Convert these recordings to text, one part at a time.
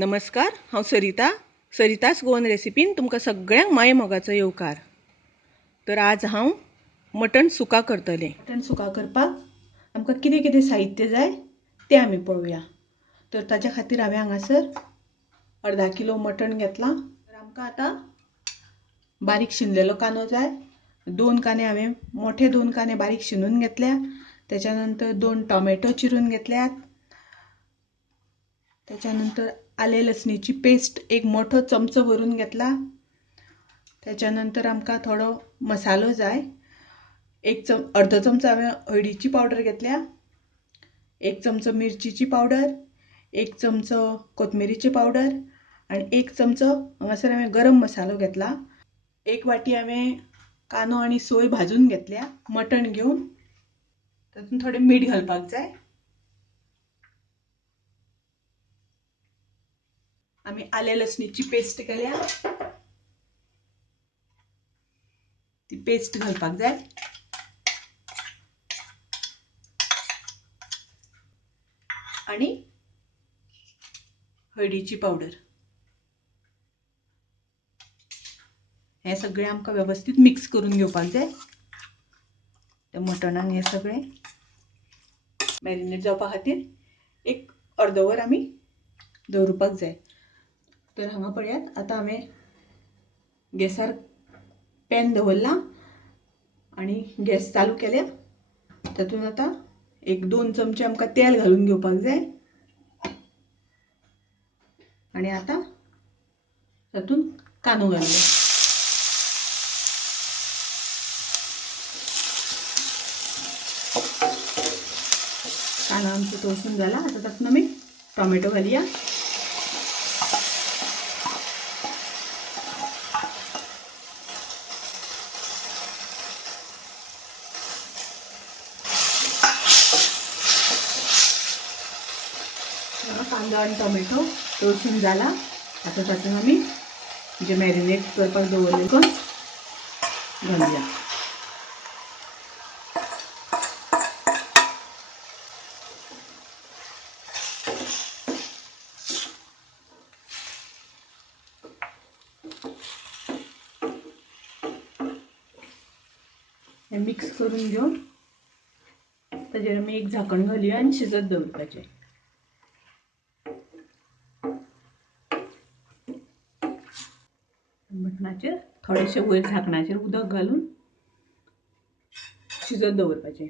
नमस्कार, हांव सरितास गोवन रेसिपीन तुमकां सगळ्यांक माये मोगाचो येवकार। तर आज हांव मटण सुका करतलें। मटण सुका करपाक आमकां कितें कितें साहित्य जाय तें आमी पळोवया। तर ताच्या खातीर हांवें हांगासर अर्धा किलो मटण घेतलां। तर आमकां आतां बारीक शिनलेलो कांदो जाय। दोन कांदे हांवें मोठे 2 कांदे बारीक शिनून घेतल्या। त्याच्यानंतर 2 टोमॅटो चिरून घेतल्यात। त्याच्यानंतर आले लसणीची पेस्ट एक मोठो चमचो भरून घेतला। त्याच्यानंतर आमकां थोडो मसालो जाय। अर्धो चमचो हांवें हळदीची पावडर घेतल्या, 1 चमचो मिरचीची पावडर, 1 चमचो कोथमिरीची पावडर आणि 1 चमचो हांगासर हांवें गरम मसालो घेतला। 1 वाटी हांवें कांदो आनी सोय भाजून घेतल्या। मटण घेवन तातूंत थोडें मीठ घालपाक जाय। आमी आले लसणीची पेस्ट केल्या, ती पेस्ट घालपाक जाय। आणि हळदीची पावडर हे सगळे आमकां व्यवस्थित मिक्स करून घेवपाक जाय। त्या मटणान हे सगळे मॅरिनेट जावपा खातीर एक अर्दवर आमी दवरपाक जाय। तर हांगा पळयात, आतां हांवें गॅसार पॅन दवरला आणि गॅस चालू केल्या। तातूंत आतां 1-2 चमचे आमकां तेल घालून घेवपाक जाय आणि आतां तातूंत कांदो घालूया। कांदो आमचो तळसून जाला। आतां तातूंत आमी टोमॅटो घालुया। कांदो आणि टोमॅटो तळसून जाला। आता तातूंत आमी जे मॅरिनेट करपाक दवरलेले घालुया। हे मिक्स करून घेवन ताजेर आमी एक झाकण घालुया आणि शिजत दवरपाचें। मटणाचेर थोडेशें वयर झाकणाचेर उदक घालून शिजत दवरपाचें।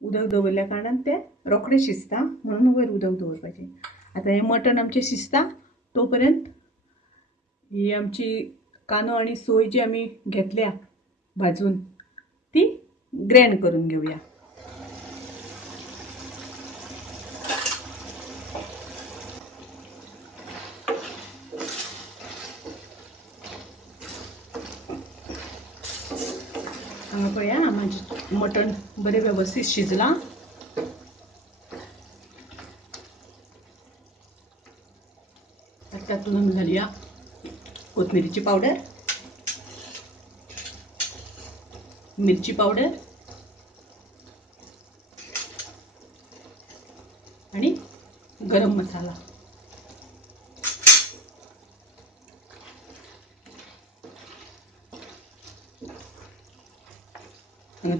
उदक दवरल्या कारणान तें रोखडें शिजता, म्हणून वयर उदक दवरपाचें। आतां हें मटण आमचें शिजता तोपर्यंत ही आमची कांदो आनी सोय जी आमी घेतल्या भाजून ती ग्रँड करून घेवया। हांगा पळया, म्हाजें मटण बरें वेवस्थीत शिजलां। तातूंत आमी घालुया कोथमिरीची पावडर, मिरची पावडर आणि गरम मसाला।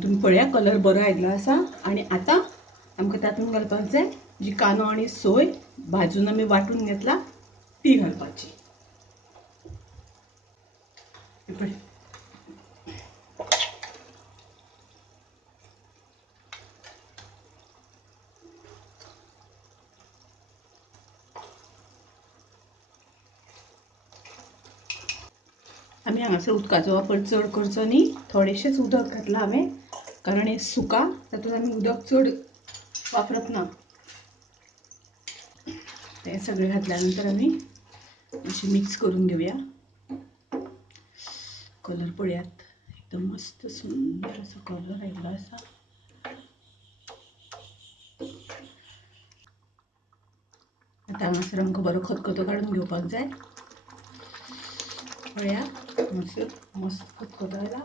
तुम्ही पळया, कलर बरो आयिल्लो आसा। आणि आतां आमकां तातूंत घालपाक जाय जी कांदो आनी सोय भाजून आमी वांटून घेतला ती घालपाची। आमी हांगासर उदकाचो वापर चड करचो न्ही, थोडेशेंच उदक घातलां हांवें, कारण हें सुका, तातूंत आमी उदक चड वापरप ना। तें सगळें घातल्या नंतर आमी अशी मिक्स करून घेवया। कलर पळयात, एकदम मस्त सुंदर असो कलर आयिल्लो आसा। आतां हांगासर आमकां बरो खतखतो काडून घेवपाक जाय। पळया, हांगासर मस्त खतखतो आयला।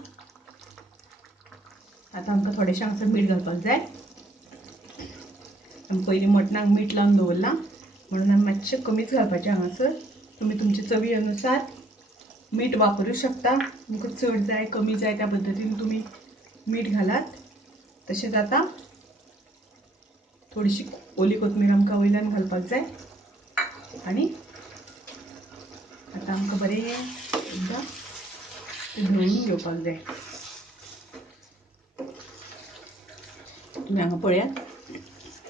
आतां आमकां थोडेशें हांगासर मीठ घालपाक जाय। आमी पयलीं मटणाक मीठ लावन दवरलां, म्हणून आमी मातशें कमीच घालपाचें हांगासर. तुम्ही तुमच्या चवी अनुसार मीठ वापरू शकता. तुमकां चड जाय कमी जाय त्या पद्दतीन तुम्ही मीठ घालात. तशेंच आता थोडीशी ओली कोथमीर आमकां वयल्यान घालपाक जाय आणि आता आमकां बरें एकदां ढवळून घेवपाक जाय. तुम्ही हांगा पळयात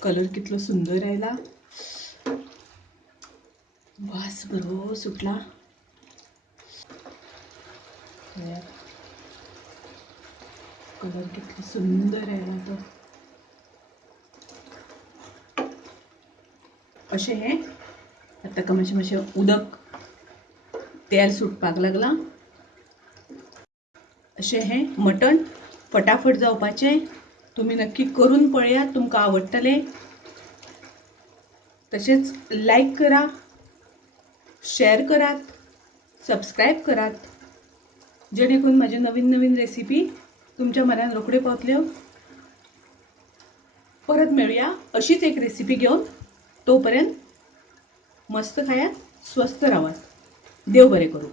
कलर कितलो सुंदर आयला. वास बरो सुटला. कलर कितलो सुंदर आयला तो. अशें हें आतां ताका मातशें उदक तेल सुटपाक लागलां. अशें हें मटण फटाफट जावपाचें. तुम्ही नक्की करून पळयात, तुमकां आवडटलें. तशेंच लाईक करा, शेअर करात, सबस्क्राईब करात, जेणे करून माझे नवीन नवीन रेसिपी तुमच्या मनात रोखड्यो पावतल्यो. परत मेळूया अशीच एक रेसिपी घेऊन. तोपर्यंत मस्त खायात, स्वस्त राहात. देव बरें करूं.